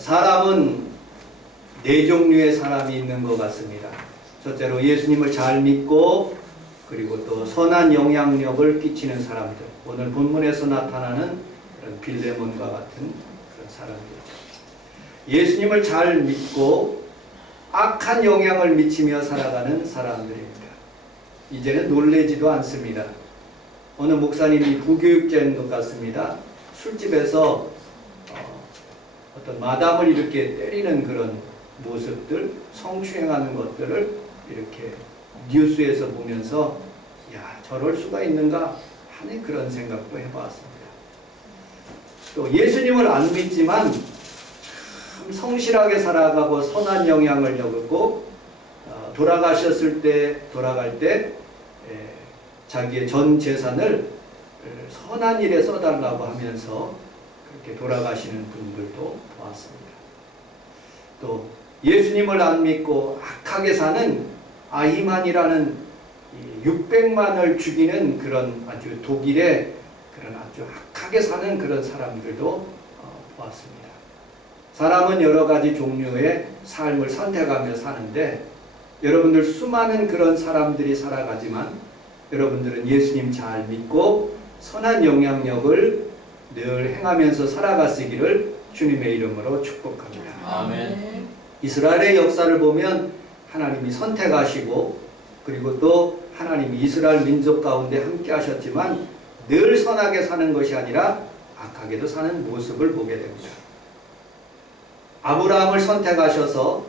사람은 네 종류의 사람이 있는 것 같습니다. 첫째로 예수님을 잘 믿고 그리고 또 선한 영향력을 끼치는 사람들. 오늘 본문에서 나타나는 그런 빌레몬과 같은 그런 사람들이죠. 예수님을 잘 믿고 악한 영향을 미치며 살아가는 사람들입니다. 이제는 놀래지도 않습니다. 어느 목사님이 부교육자인 것 같습니다. 술집에서 어떤 마담을 이렇게 때리는 그런 모습들, 성추행하는 것들을 이렇게 뉴스에서 보면서 야, 저럴 수가 있는가 하는 그런 생각도 해봤습니다. 또 예수님을 안 믿지만 참 성실하게 살아가고 선한 영향을 여기고 돌아갈 때 자기의 전 재산을 선한 일에 써달라고 하면서 그렇게 돌아가시는 분들도 보았습니다. 또 예수님을 안 믿고 악하게 사는 아히만이라는 600만을 죽이는 그런 아주 독일의 그런 아주 악하게 사는 그런 사람들도 보았습니다. 사람은 여러 가지 종류의 삶을 선택하며 사는데 여러분들 수많은 그런 사람들이 살아가지만 여러분들은 예수님 잘 믿고 선한 영향력을 늘 행하면서 살아가시기를 주님의 이름으로 축복합니다. 아멘. 이스라엘의 역사를 보면 하나님이 선택하시고 그리고 또 하나님이 이스라엘 민족 가운데 함께 하셨지만 늘 선하게 사는 것이 아니라 악하게도 사는 모습을 보게 됩니다. 아브라함을 선택하셔서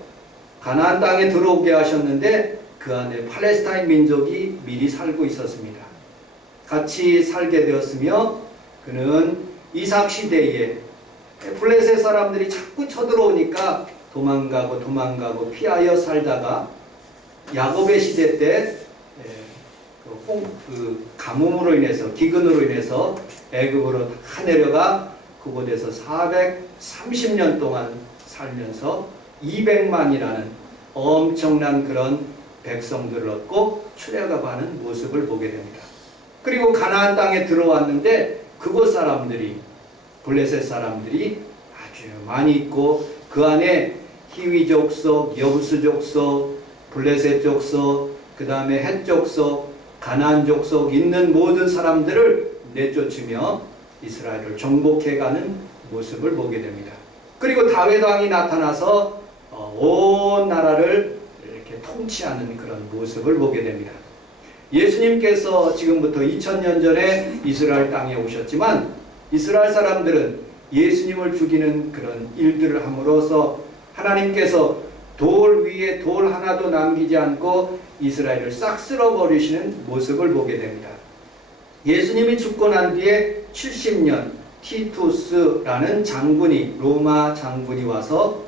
가나안 땅에 들어오게 하셨는데 그 안에 팔레스타인 민족이 미리 살고 있었습니다. 같이 살게 되었으며 그는 이삭 시대에 블레셋 사람들이 자꾸 쳐들어오니까 도망가고 피하여 살다가 야곱의 시대 때 가뭄으로 인해서 기근으로 인해서 애굽으로 다 내려가 그곳에서 430년 동안 살면서 200만이라는 엄청난 그런 백성들을 얻고 출애굽하는 모습을 보게 됩니다. 그리고 가나안 땅에 들어왔는데 그곳 사람들이 블레셋 사람들이 아주 많이 있고 그 안에 히위 족속, 여부스 족속, 블레셋 족속, 그 다음에 헷 족속, 가나안 족속 있는 모든 사람들을 내쫓으며 이스라엘을 정복해가는 모습을 보게 됩니다. 그리고 다윗 왕이 나타나서 온 나라를 이렇게 통치하는 그런 모습을 보게 됩니다. 예수님께서 지금부터 2000년 전에 이스라엘 땅에 오셨지만 이스라엘 사람들은 예수님을 죽이는 그런 일들을 함으로써 하나님께서 돌 위에 돌 하나도 남기지 않고 이스라엘을 싹 쓸어버리시는 모습을 보게 됩니다. 예수님이 죽고 난 뒤에 70년 티투스라는 장군이 로마 장군이 와서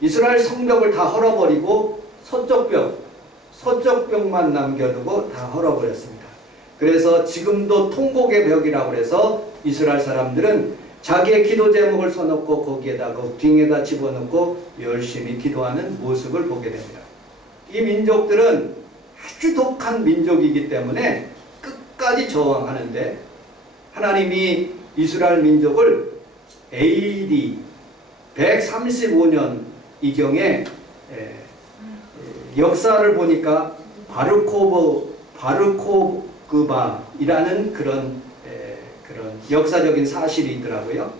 이스라엘 성벽을 다 헐어버리고 서쪽 벽만 남겨두고 다 헐어버렸습니다. 그래서 지금도 통곡의 벽이라고 해서 이스라엘 사람들은 자기의 기도 제목을 써놓고 거기에다가 등에다 집어넣고 열심히 기도하는 모습을 보게 됩니다. 이 민족들은 아주 독한 민족이기 때문에 끝까지 저항하는데 하나님이 이스라엘 민족을 AD 135년 이경에 역사를 보니까 바르코그바이라는 그런 역사적인 사실이 있더라고요.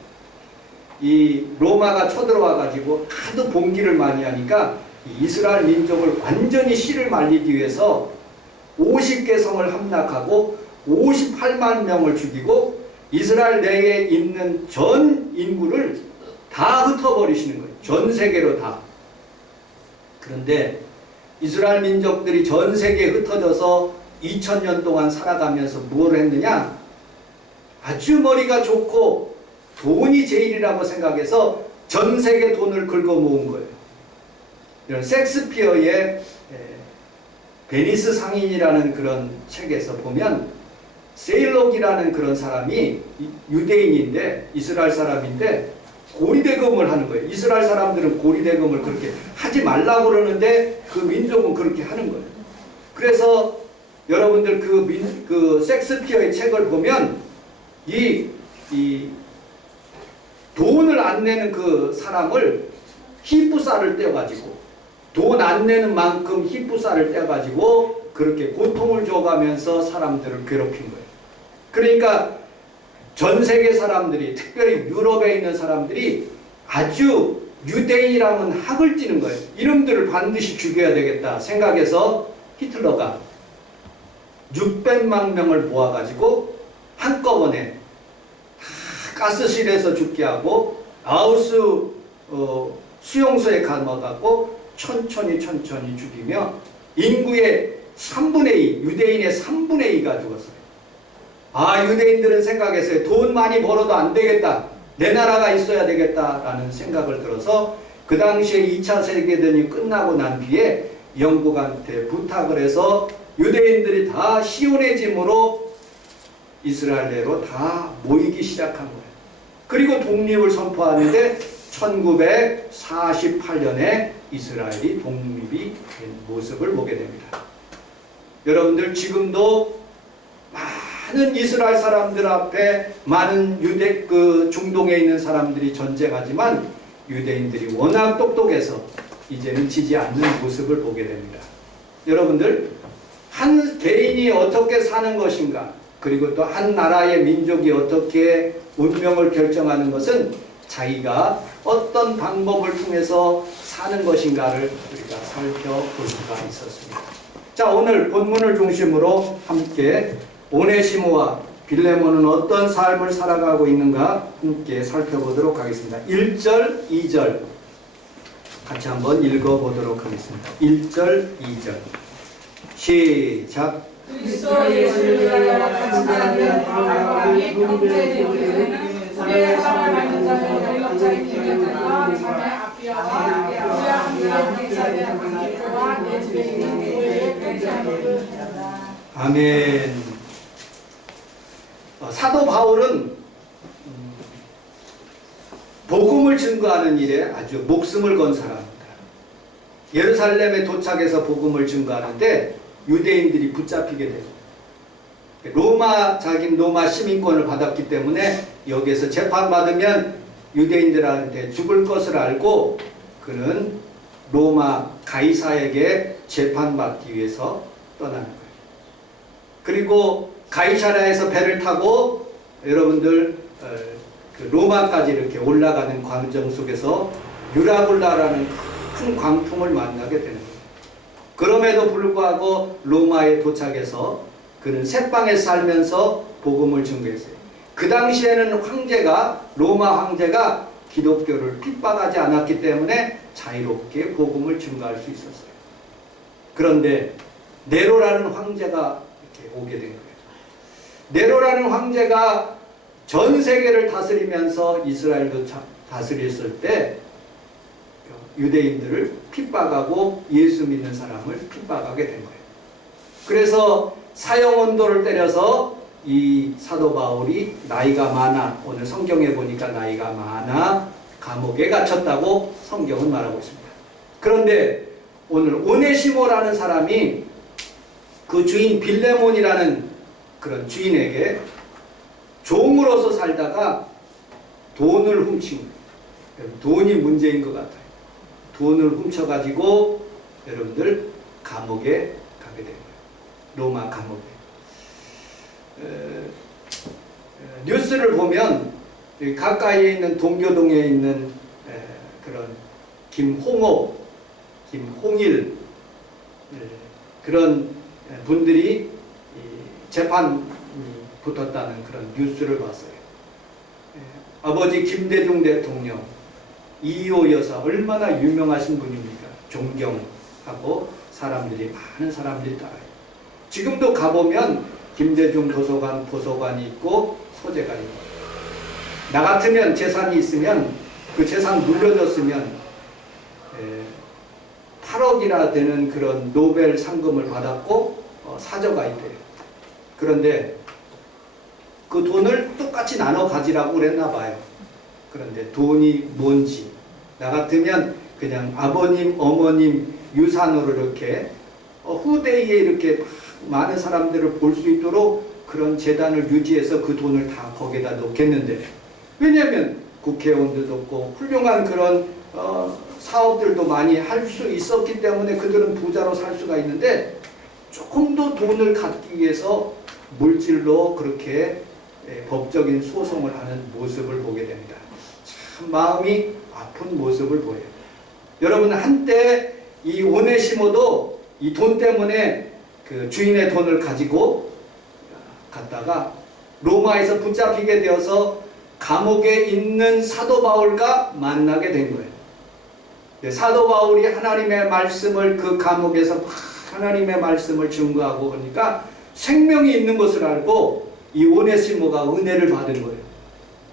이 로마가 쳐들어와 가지고 하도 봉기를 많이 하니까 이스라엘 민족을 완전히 씨를 말리기 위해서 50개 성을 함락하고 58만 명을 죽이고 이스라엘 내에 있는 전 인구를 다 흩어버리시는 거예요. 전 세계로 다. 그런데 이스라엘 민족들이 전 세계에 흩어져서 2000년 동안 살아가면서 뭘 했느냐? 아주 머리가 좋고 돈이 제일이라고 생각해서 전 세계 돈을 긁어 모은 거예요. 이런 섹스피어의 베니스 상인이라는 그런 책에서 보면 세일록이라는 그런 사람이 유대인인데 이스라엘 사람인데 고리대금을 하는 거예요. 이스라엘 사람들은 고리대금을 그렇게 하지 말라고 그러는데 그 민족은 그렇게 하는 거예요. 그래서 여러분들 그 섹스피어의 책을 보면 이 돈을 안 내는 그 사람을 히프살을 떼어가지고 돈 안 내는 만큼 히프살을 떼어가지고 그렇게 고통을 줘가면서 사람들을 괴롭힌 거예요. 그러니까 전 세계 사람들이, 특별히 유럽에 있는 사람들이 아주 유대인이라면 학을 찌는 거예요. 이놈들을 반드시 죽여야 되겠다 생각해서 히틀러가 600만 명을 모아가지고 한꺼번에 다 가스실에서 죽게 하고 아우스 수용소에 감아갖고 천천히 죽이며 인구의 3분의 2, 유대인의 3분의 2가 죽었어요. 유대인들은 생각했어요. 돈 많이 벌어도 안 되겠다. 내 나라가 있어야 되겠다라는 생각을 들어서 그 당시에 2차 세계대전이 끝나고 난 뒤에 영국한테 부탁을 해서 유대인들이 다 시온의 짐으로 이스라엘 내로 다 모이기 시작한 거예요. 그리고 독립을 선포하는데 1948년에 이스라엘이 독립이 된 모습을 보게 됩니다. 여러분들 지금도 많은 이스라엘 사람들 앞에 많은 중동에 있는 사람들이 전쟁하지만 유대인들이 워낙 똑똑해서 이제는 지지 않는 모습을 보게 됩니다. 여러분들 한 개인이 어떻게 사는 것인가, 그리고 또 한 나라의 민족이 어떻게 운명을 결정하는 것은 자기가 어떤 방법을 통해서 사는 것인가를 우리가 살펴볼 수가 있었습니다. 자, 오늘 본문을 중심으로 함께 오네시모와 빌레몬은 어떤 삶을 살아가고 있는가 함께 살펴보도록 하겠습니다. 1절, 2절 같이 한번 읽어보도록 하겠습니다. 1절, 2절 시작. 그리스도 예수를 위하여 같이 다니는 바울과 형제들은 우리의 사랑을 받는 자는 연락자인 교회들과 자매 아피아와 우리와 함께 계시는 안티포와 내 집에 있는 교회의 편지하기를 바란다. 아멘. 사도 바울은 복음을 증거하는 일에 아주 목숨을 건 사람입니다. 예루살렘에 도착해서 복음을 증거하는데 유대인들이 붙잡히게 돼요. 로마 시민권을 받았기 때문에 여기에서 재판받으면 유대인들한테 죽을 것을 알고 그는 로마 가이사에게 재판받기 위해서 떠나는 거예요. 그리고 가이사라에서 배를 타고 여러분들 그 로마까지 이렇게 올라가는 과정 속에서 유라굴라라는 큰 광풍을 만나게 되는 거예요. 그럼에도 불구하고 로마에 도착해서 그는 새방에 살면서 복음을 증거했어요. 그 당시에는 로마 황제가 기독교를 핍박하지 않았기 때문에 자유롭게 복음을 증거할 수 있었어요. 그런데 네로라는 황제가 이렇게 오게 된 거예요. 네로라는 황제가 전 세계를 다스리면서 이스라엘도 다스렸을 때 유대인들을 핍박하고 예수 믿는 사람을 핍박하게 된 거예요. 그래서 사형언도를 때려서 이 사도 바울이 나이가 많아, 오늘 성경에 보니까 나이가 많아 감옥에 갇혔다고 성경은 말하고 있습니다. 그런데 오늘 오네시모라는 사람이 그 주인 빌레몬이라는 그런 주인에게 종으로서 살다가 돈을 훔친 거예요. 돈이 문제인 것 같아요. 돈을 훔쳐가지고 여러분들 감옥에 가게 돼요. 로마 감옥에. 뉴스를 보면 가까이에 있는 동교동에 있는 그런 김홍일 그런 분들이 재판이 붙었다는 그런 뉴스를 봤어요. 아버지 김대중 대통령, 이효 여사 얼마나 유명하신 분입니까? 존경하고 많은 사람들이 따라요. 지금도 가보면 김대중 도서관이 있고 소재관이 있고, 나 같으면 재산이 있으면 그 재산 물려줬으면 8억이나 되는 그런 노벨 상금을 받았고 사저가 있대요. 그런데 그 돈을 똑같이 나눠 가지라고 그랬나 봐요. 그런데 돈이 뭔지, 나 같으면 그냥 아버님, 어머님 유산으로 이렇게 후대에 이렇게 많은 사람들을 볼 수 있도록 그런 재단을 유지해서 그 돈을 다 거기에다 넣겠는데, 왜냐하면 국회의원도 돕고 훌륭한 그런 사업들도 많이 할 수 있었기 때문에 그들은 부자로 살 수가 있는데, 조금 더 돈을 갖기 위해서 물질로 그렇게 법적인 소송을 하는 모습을 보게 됩니다. 참 마음이 아픈 모습을 보여요. 여러분, 한때 이 오네시모도 이 돈 때문에 그 주인의 돈을 가지고 갔다가 로마에서 붙잡히게 되어서 감옥에 있는 사도 바울과 만나게 된 거예요. 사도 바울이 하나님의 말씀을 그 감옥에서 하나님의 말씀을 증거하고 그러니까 생명이 있는 것을 알고 이 오네시모가 은혜를 받은 거예요.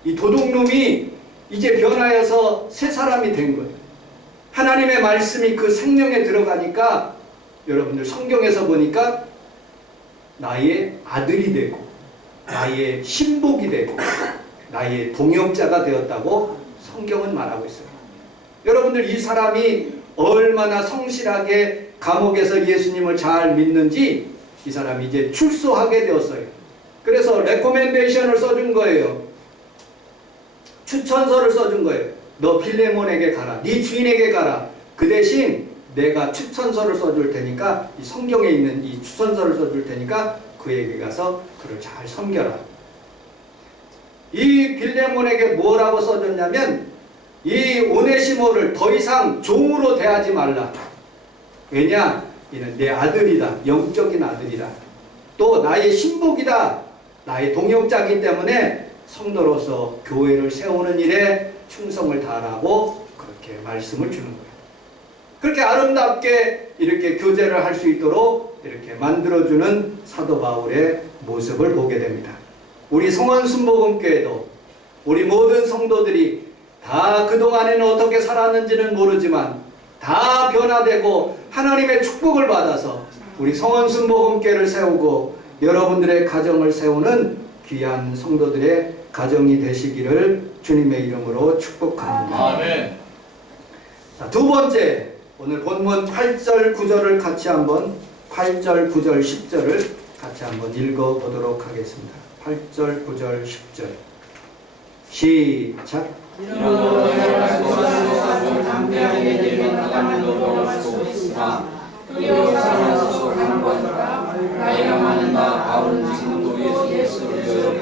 이 도둑놈이 이제 변하여서 새 사람이 된 거예요. 하나님의 말씀이 그 생명에 들어가니까 여러분들 성경에서 보니까 나의 아들이 되고 나의 신복이 되고 나의 동역자가 되었다고 성경은 말하고 있어요. 여러분들, 이 사람이 얼마나 성실하게 감옥에서 예수님을 잘 믿는지 이 사람이 이제 출소하게 되었어요. 그래서 레코멘데이션을 써준 거예요. 추천서를 써준 거예요. 너 빌레몬에게 가라. 네 주인에게 가라. 그 대신 내가 추천서를 써줄 테니까, 이 성경에 있는 이 추천서를 써줄 테니까 그에게 가서 그를 잘 섬겨라. 이 빌레몬에게 뭐라고 써줬냐면, 이 오네시모를 더 이상 종으로 대하지 말라. 왜냐? 이는 내 아들이다. 영적인 아들이다. 또 나의 신복이다. 나의 동역자이기 때문에 성도로서 교회를 세우는 일에 충성을 다하라고 그렇게 말씀을 주는 거예요. 그렇게 아름답게 이렇게 교제를 할 수 있도록 이렇게 만들어주는 사도 바울의 모습을 보게 됩니다. 우리 성원순복음교회도 우리 모든 성도들이 다 그동안에는 어떻게 살았는지는 모르지만 다 변화되고 하나님의 축복을 받아서 우리 성원순복음교회를 세우고 여러분들의 가정을 세우는 귀한 성도들의 가정이 되시기를 주님의 이름으로 축복합니다. 아멘. 자, 두 번째, 오늘 본문 8절 9절을 같이 한번 8절 9절 10절을 같이 한번 읽어보도록 하겠습니다. 8절 9절 10절 시작. 나이가 많은 나 바울은 지금도 예수를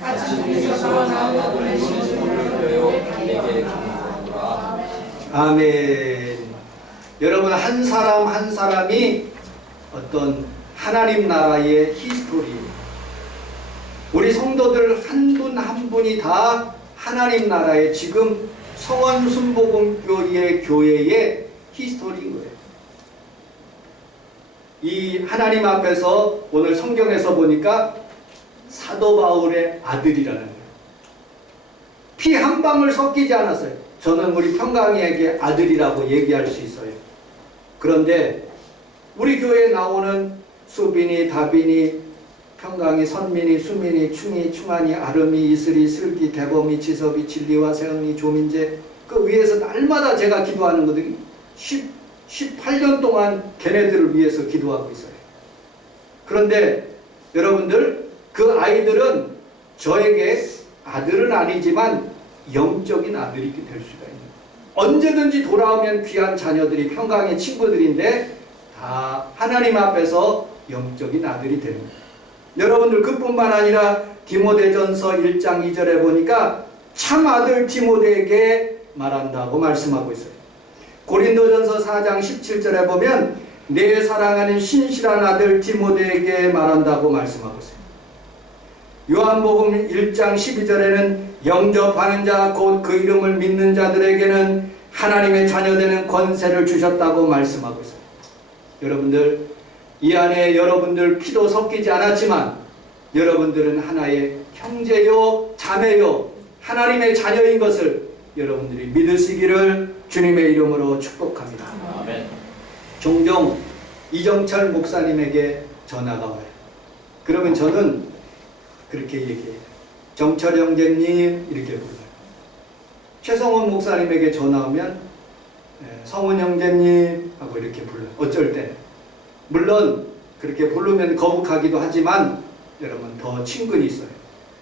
같이 주께서 나와 보내신 분을 달리게 경고하노라. 아멘. 여러분, 한 사람 한 사람이 어떤 하나님 나라의 히스토리예요. 우리 성도들 한 분 한 분이 다 하나님 나라의 지금 성원순복음교회 교회의 히스토리인 거예요. 이 하나님 앞에서 오늘 성경에서 보니까 사도 바울의 아들이라는 거예요. 피 한 방울 섞이지 않았어요. 저는 우리 평강이에게 아들이라고 얘기할 수 있어요. 그런데 우리 교회에 나오는 수빈이, 다빈이, 평강이, 선민이, 수민이, 충이, 충한이, 아름이, 이슬이, 슬기, 대범이, 지섭이, 진리와 세은이, 조민재, 그 위에서 날마다 제가 기도하는 거든요. 18년 동안 걔네들을 위해서 기도하고 있어요. 그런데 여러분들, 그 아이들은 저에게 아들은 아니지만 영적인 아들이 될 수가 있는 거예요. 언제든지 돌아오면 귀한 자녀들이 평강의 친구들인데 다 하나님 앞에서 영적인 아들이 되는 거예요. 여러분들, 그뿐만 아니라 디모데전서 1장 2절에 보니까 참 아들 디모데에게 말한다고 말씀하고 있어요. 고린도전서 4장 17절에 보면 내 사랑하는 신실한 아들 디모데에게 말한다고 말씀하고 있어요. 요한복음 1장 12절에는 영접하는 자 곧 그 이름을 믿는 자들에게는 하나님의 자녀되는 권세를 주셨다고 말씀하고 있어요. 여러분들, 이 안에 여러분들 피도 섞이지 않았지만 여러분들은 하나의 형제요 자매요 하나님의 자녀인 것을 여러분들이 믿으시기를 주님의 이름으로 축복합니다. 아멘. 종종 이정철 목사님에게 전화가 와요. 그러면 저는 그렇게 얘기해요. 정철 형제님 이렇게 불러요. 최성원 목사님에게 전화 오면 성원 형제님 하고 이렇게 불러요. 어쩔 때 물론 그렇게 부르면 거북하기도 하지만 여러분 더 친근히 있어요.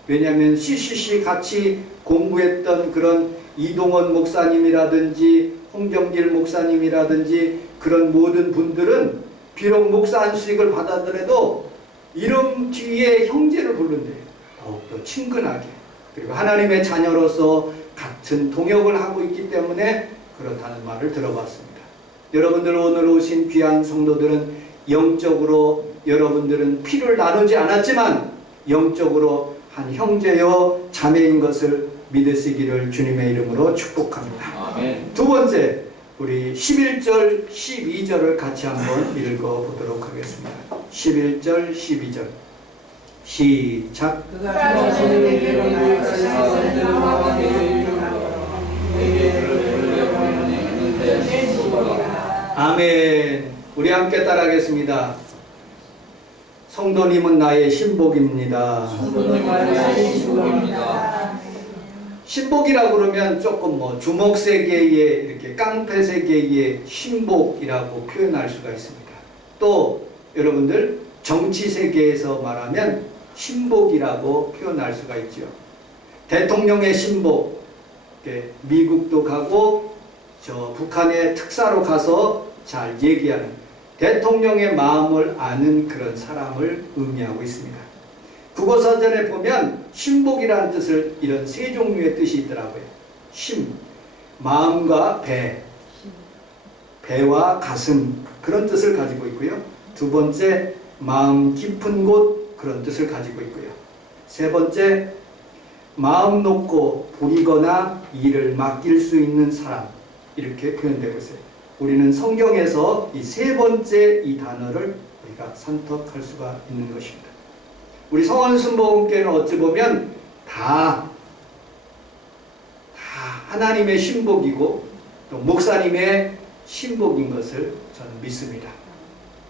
왜냐하면 CCC 같이 공부했던 그런 이동원 목사님이라든지 홍정길 목사님이라든지 그런 모든 분들은 비록 목사 안수익을 받았더라도 이름 뒤에 형제를 부른대요. 더욱더 친근하게. 그리고 하나님의 자녀로서 같은 동역을 하고 있기 때문에 그렇다는 말을 들어봤습니다. 여러분들 오늘 오신 귀한 성도들은 영적으로 여러분들은 피를 나누지 않았지만 영적으로 한 형제여 자매인 것을 믿으시기를 주님의 이름으로 축복합니다. 아멘. 두 번째, 우리 11절, 12절을 같이 한번 읽어보도록 하겠습니다. 11절, 12절 시작. 그가 자신을 내게 일어나서 나와 내 주복이라. 아멘. 우리 함께 따라하겠습니다. 성도님은 나의 신복입니다. 나의 신복입니다. 신복이라고 그러면 조금 주목세계의 이렇게 깡패세계의 신복이라고 표현할 수가 있습니다. 또 여러분들 정치세계에서 말하면 신복이라고 표현할 수가 있죠. 대통령의 신복, 미국도 가고 저 북한의 특사로 가서 잘 얘기하는 대통령의 마음을 아는 그런 사람을 의미하고 있습니다. 국어사전에 보면 신복이라는 뜻을 이런 세 종류의 뜻이 있더라고요. 심, 마음과 배, 배와 가슴 그런 뜻을 가지고 있고요. 두 번째, 마음 깊은 곳 그런 뜻을 가지고 있고요. 세 번째, 마음 놓고 부리거나 일을 맡길 수 있는 사람 이렇게 표현되고 있어요. 우리는 성경에서 이 세 번째 이 단어를 우리가 선택할 수가 있는 것입니다. 우리 성원순복음교회는 어찌 보면 다 하나님의 신복이고 또 목사님의 신복인 것을 저는 믿습니다.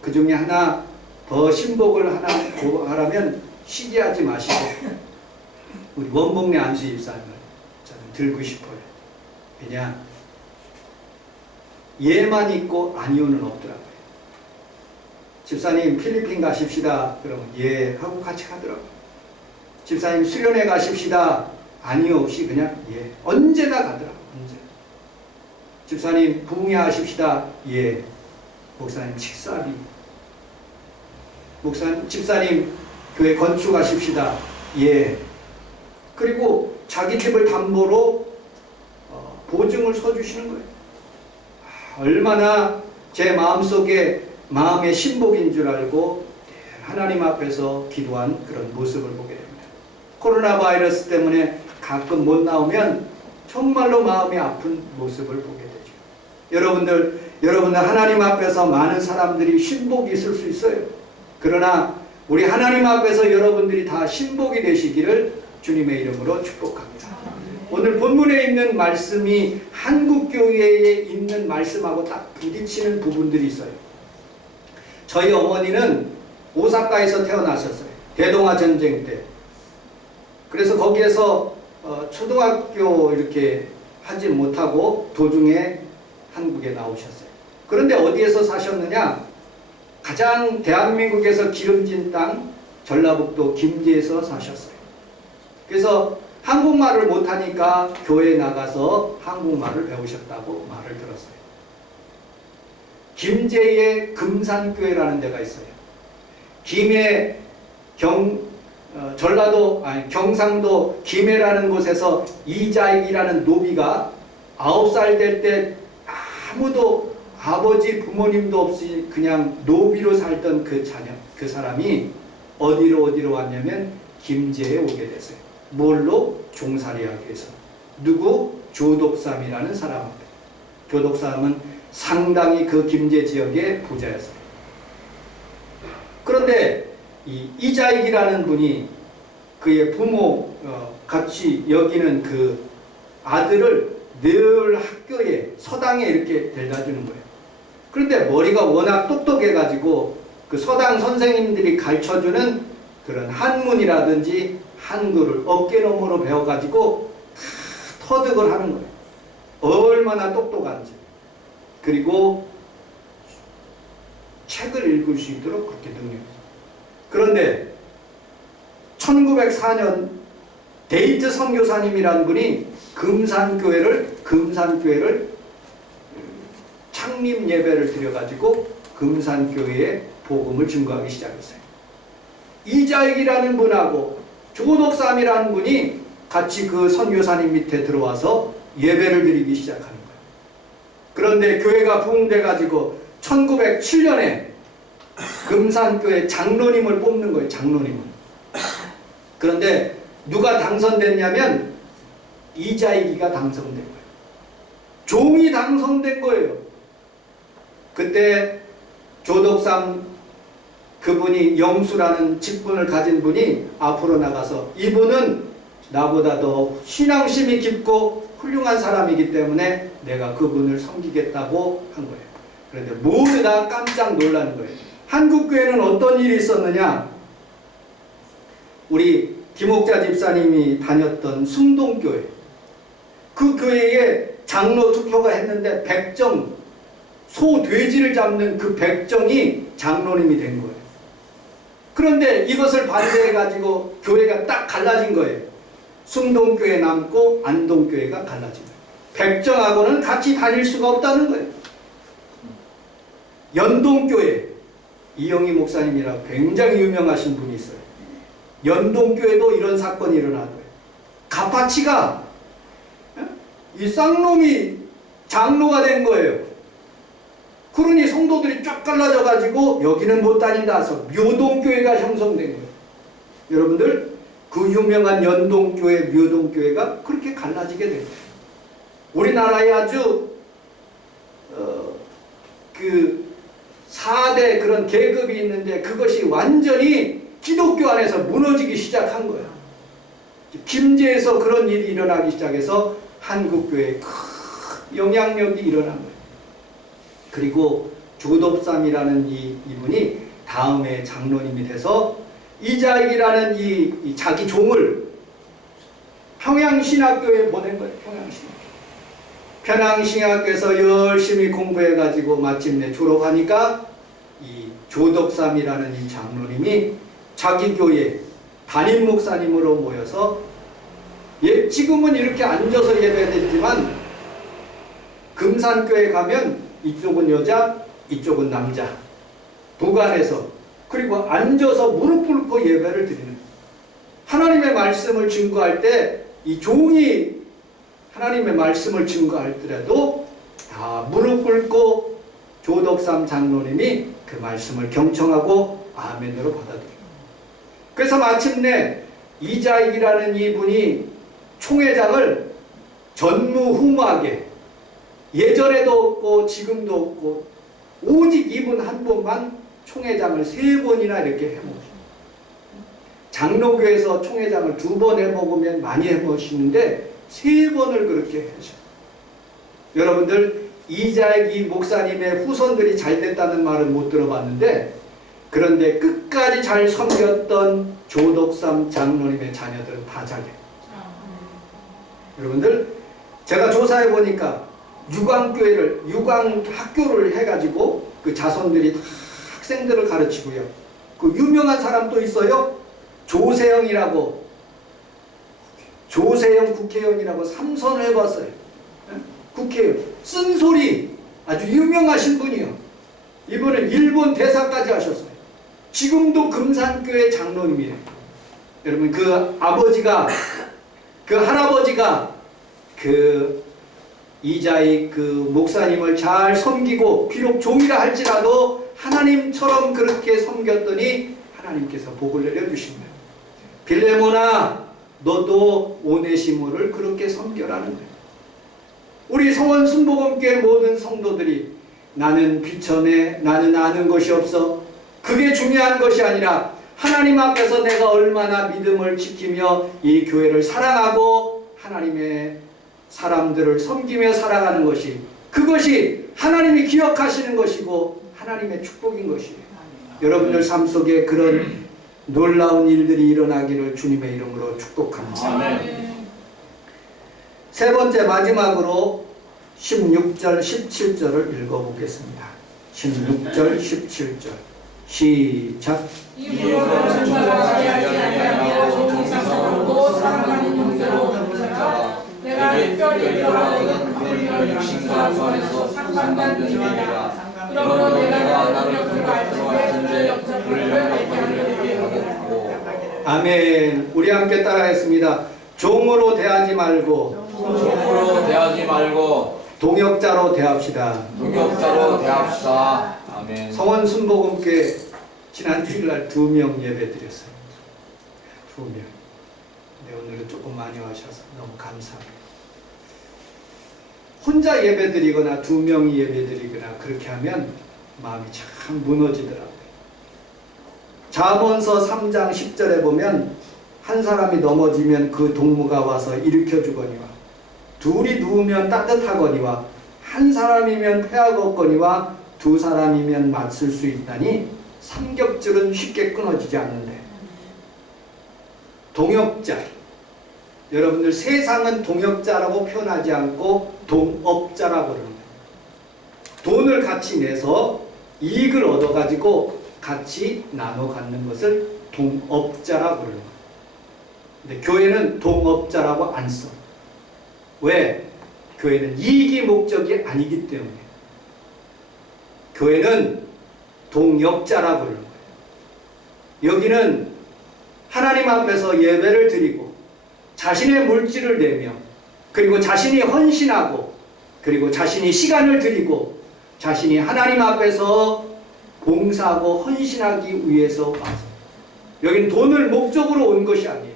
그 중에 하나 더 신복을 하나 하라면 시기하지 마시고 우리 원복내 안수 집사님을 저는 들고 싶어요. 왜냐? 예만 있고 아니오는 없더라고요. 집사님 필리핀 가십시다. 그러면 예 하고 같이 가더라고요. 집사님 수련회 가십시다. 아니요 없이 그냥 예. 언제나 가더라고요. 언제. 집사님 부흥회 하십시다. 예. 목사님 식사비. 집사님 교회 건축하십시다. 예. 그리고 자기 집을 담보로 보증을 서주시는 거예요. 얼마나 제 마음속에 마음의 신복인 줄 알고 하나님 앞에서 기도한 그런 모습을 보게 됩니다. 코로나 바이러스 때문에 가끔 못 나오면 정말로 마음이 아픈 모습을 보게 되죠. 여러분들 하나님 앞에서 많은 사람들이 신복이 있을 수 있어요. 그러나 우리 하나님 앞에서 여러분들이 다 신복이 되시기를 주님의 이름으로 축복합니다. 오늘 본문에 있는 말씀이 한국교회에 있는 말씀하고 딱 부딪히는 부분들이 있어요. 저희 어머니는 오사카에서 태어나셨어요. 대동아 전쟁 때. 그래서 거기에서 초등학교 이렇게 하지 못하고 도중에 한국에 나오셨어요. 그런데 어디에서 사셨느냐? 가장 대한민국에서 기름진 땅 전라북도 김제에서 사셨어요. 그래서 한국말을 못하니까 교회에 나가서 한국말을 배우셨다고 말을 들었어요. 김제에 금산교회라는 데가 있어요. 김해 경상도 김해라는 곳에서 이자익이라는 노비가 9살 될 때 아무도 아버지 부모님도 없이 그냥 노비로 살던 그 사람이 어디로 왔냐면 김제에 오게 됐어요. 뭘로? 종살이하기 위해서. 누구? 조독삼이라는 사람한테. 조독삼은 상당히 그 김제 지역의 부자였어요. 그런데 이 이자익이라는 분이 그의 부모 같이 여기는 그 아들을 늘 학교에 서당에 이렇게 데려다 주는 거예요. 그런데 머리가 워낙 똑똑해가지고 그 서당 선생님들이 가르쳐주는 그런 한문이라든지 한글을 어깨너머로 배워가지고 터득을 하는 거예요. 얼마나 똑똑한지. 그리고 책을 읽을 수 있도록 그렇게 능력했어요. 그런데 1904년 데이트 선교사님이라는 분이 금산교회를 창립 예배를 드려가지고 금산교회에 복음을 증거하기 시작했어요. 이자익이라는 분하고 조덕삼이라는 분이 같이 그 선교사님 밑에 들어와서 예배를 드리기 시작하는 거예요. 그런데 교회가 부흥돼가지고 1907년에 금산교회 장로님을 뽑는 거예요. 장로님을. 그런데 누가 당선됐냐면 이자익이가 당선된 거예요. 종이 당선된 거예요. 그때 조덕삼 그분이 영수라는 직분을 가진 분이 앞으로 나가서 이분은 나보다 더 신앙심이 깊고 훌륭한 사람이기 때문에 내가 그분을 섬기겠다고 한 거예요. 그런데 모두 다 깜짝 놀라는 거예요. 한국교회는 어떤 일이 있었느냐? 우리 김옥자 집사님이 다녔던 숭동교회, 그 교회에 장로 투표가 했는데 백정, 소, 돼지를 잡는 그 백정이 장로님이 된 거예요. 그런데 이것을 반대해가지고 교회가 딱 갈라진 거예요. 숭동교회 남고 안동교회가 갈라진 거예요. 백정하고는 같이 다닐 수가 없다는 거예요. 연동교회, 이영희 목사님이라고 굉장히 유명하신 분이 있어요. 연동교회도 이런 사건이 일어난 거예요. 가파치가 이 쌍놈이 장로가 된 거예요. 그러니 성도들이 쫙 갈라져 가지고 여기는 못 다닌다 해서 묘동교회가 형성된 거예요. 여러분들 그 유명한 연동교회, 묘동교회가 그렇게 갈라지게 된 거예요. 우리나라에 아주 그 4대 그런 계급이 있는데 그것이 완전히 기독교 안에서 무너지기 시작한 거예요. 김제에서 그런 일이 일어나기 시작해서 한국교회에 큰 영향력이 일어난 거예요. 그리고 조덕삼이라는 이분이 다음에 장로님이 돼서 이자익이라는 이 자기 종을 평양신학교에 보낸 거예요. 평양신학교에서 열심히 공부해가지고 마침내 졸업하니까 이 조덕삼이라는 이 장로님이 자기 교회 담임 목사님으로 모여서 지금은 이렇게 앉아서 예배드리지만 금산교회 가면 이쪽은 여자, 이쪽은 남자 도간에서 그리고 앉아서 무릎 꿇고 예배를 드리는 하나님의 말씀을 증거할 때 이 종이 하나님의 말씀을 증거할더라도 다 무릎 꿇고 조덕삼 장로님이 그 말씀을 경청하고 아멘으로 받아들여요. 그래서 마침내 이자익이라는 이분이 총회장을 전무후무하게 예전에도 없고 지금도 없고 오직 이분 한 분만 총회장을 3번이나 이렇게 해먹으십니다. 장로교에서 총회장을 2번 해먹으면 많이 해먹으시는데 3번을 그렇게 하셨어요. 여러분들 이자익 이 목사님의 후손들이 잘 됐다는 말은 못 들어봤는데 그런데 끝까지 잘 섬겼던 조덕삼 장로님의 자녀들은 다 잘 돼요. 여러분들 제가 조사해 보니까 유광학교를 해가지고 그 자손들이 다 학생들을 가르치고요. 그 유명한 사람도 있어요. 조세영 국회의원이라고 3선을 해봤어요. 국회의원 쓴소리 아주 유명하신 분이요. 이분은 일본 대사까지 하셨어요. 지금도 금산교회 장로님이에요. 여러분 그 아버지가 그 할아버지가 그 이자익 그 목사님을 잘 섬기고 비록 종이라 할지라도 하나님처럼 그렇게 섬겼더니 하나님께서 복을 내려주십니다. 빌레몬아 너도 오네시모를 그렇게 섬겨라는 거예요. 우리 성원 순복음교회 모든 성도들이 나는 비천에 나는 아는 것이 없어 그게 중요한 것이 아니라 하나님 앞에서 내가 얼마나 믿음을 지키며 이 교회를 사랑하고 하나님의 사람들을 섬기며 살아가는 것이 그것이 하나님이 기억하시는 것이고 하나님의 축복인 것이에요. 여러분들 삶 속에 그런 놀라운 일들이 일어나기를 주님의 이름으로 축복합니다. 아멘. 세 번째 마지막으로 16절 17절을 읽어보겠습니다. 16절 17절 시작. 이후로는 전파가 아니하고 종이 상속하고 사랑하는 특별히 일어나거든 그들로 육신과 주 안에서 상관된 일이라. 그러므로 내가 나를 불가하여 알텐데 불령력거리를 되게 하겠고. 아멘. 우리 함께 따라하겠습니다. 종으로 대하지 말고 종으로 대하지 말고 동역자로 대합시다. 동역자로 대합시다. 아멘. 성원 순복음교회 지난 주일날 2명 예배드렸어요. 2명. 근데 오늘은 조금 많이 와셔서 너무 감사합니다. 혼자 예배드리거나 2명이 예배드리거나 그렇게 하면 마음이 참 무너지더라고요. 잠언서 3장 10절에 보면 한 사람이 넘어지면 그 동무가 와서 일으켜 주거니와 둘이 누우면 따뜻하거니와 한 사람이면 패하겠거니와 두 사람이면 맞설 수 있다니 삼겹줄은 쉽게 끊어지지 않는데. 동역자, 여러분들 세상은 동역자라고 표현하지 않고 동업자라고 그러는 거예요. 돈을 같이 내서 이익을 얻어가지고 같이 나눠 갖는 것을 동업자라고 그러는 거예요. 근데 교회는 동업자라고 안 써. 왜? 교회는 이익이 목적이 아니기 때문에. 교회는 동역자라고 그러는 거예요. 여기는 하나님 앞에서 예배를 드리고 자신의 물질을 내며 그리고 자신이 헌신하고 그리고 자신이 시간을 드리고 자신이 하나님 앞에서 봉사하고 헌신하기 위해서 와서, 여기는 돈을 목적으로 온 것이 아니에요.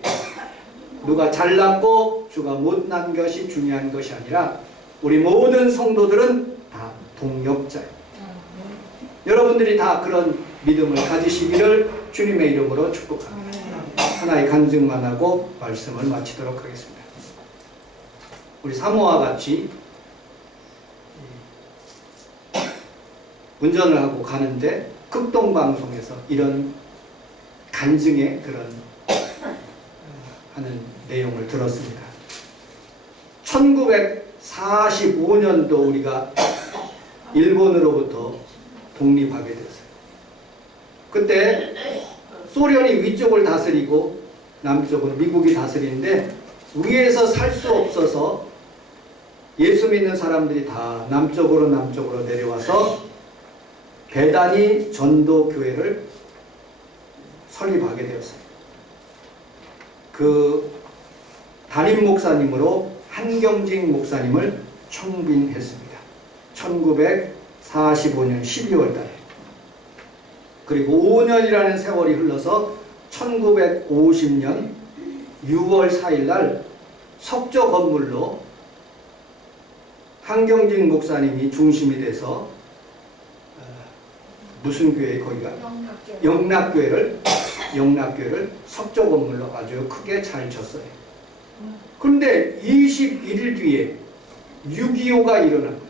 누가 잘났고 주가 못난 것이 중요한 것이 아니라 우리 모든 성도들은 다 동역자예요. 여러분들이 다 그런 믿음을 가지시기를 주님의 이름으로 축복합니다. 하나의 간증만 하고 말씀을 마치도록 하겠습니다. 우리 사모와 같이 운전을 하고 가는데 극동방송에서 이런 간증의 그런 하는 내용을 들었습니다. 1945년도 우리가 일본으로부터 독립하게 되었어요. 그때 소련이 위쪽을 다스리고 남쪽은 미국이 다스리는데 위에서 살 수 없어서 예수 믿는 사람들이 다 남쪽으로 내려와서 배단위 전도교회를 설립하게 되었어요. 그 담임 목사님으로 한경직 목사님을 청빙했습니다. 1945년 12월 달에. 그리고 5년이라는 세월이 흘러서 1950년 6월 4일 날 석조 건물로 한경직 목사님이 중심이 돼서 무슨 교회 거기가? 영락교회를 석조 건물로 아주 크게 잘 졌어요. 그런데 21일 뒤에 6.25가 일어난 거예요.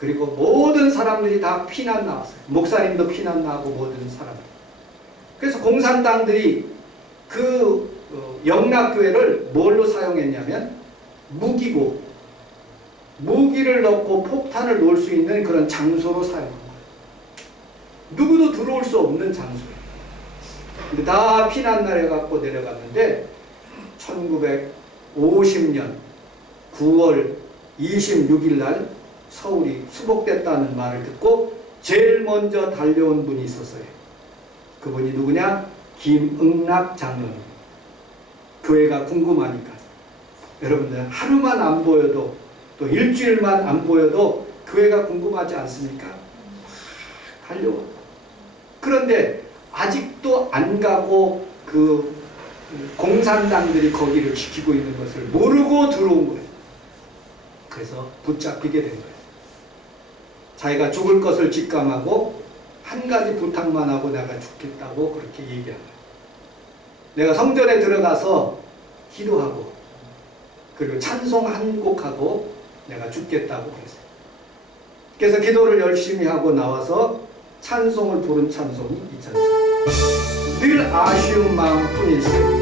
그리고 모든 사람들이 다 피난 나왔어요. 목사님도 피난 나고 모든 사람들. 그래서 공산당들이 그 영락교회를 뭘로 사용했냐면 무기고 무기를 넣고 폭탄을 놓을 수 있는 그런 장소로 사용한 거예요. 누구도 들어올 수 없는 장소예요. 근데 다 피난 나려갖고 내려갔는데 1950년 9월 26일 날 서울이 수복됐다는 말을 듣고 제일 먼저 달려온 분이 있었어요. 그분이 누구냐? 김응락 장로님. 교회가 궁금하니까. 여러분들 하루만 안 보여도 또 일주일만 안 보여도 교회가 궁금하지 않습니까? 달려와. 그런데 아직도 안 가고 그 공산당들이 거기를 지키고 있는 것을 모르고 들어온 거예요. 그래서 붙잡히게 된 거예요. 자기가 죽을 것을 직감하고 한 가지 부탁만 하고 내가 죽겠다고 그렇게 얘기한 거예요. 내가 성전에 들어가서 기도하고 그리고 찬송 한 곡하고 내가 죽겠다고 그랬어요. 그래서 기도를 열심히 하고 나와서 찬송을 부른 찬송이 이 찬송. 늘 아쉬운 마음뿐일세.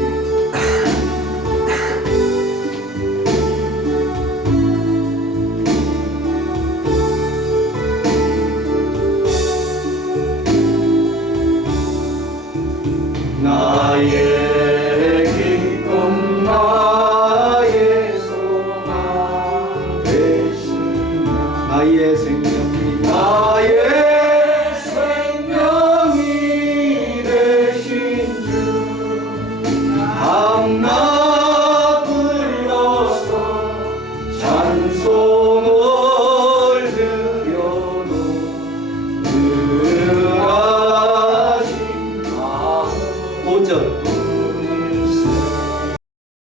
나의 기쁨 나의 소망 아이의 생명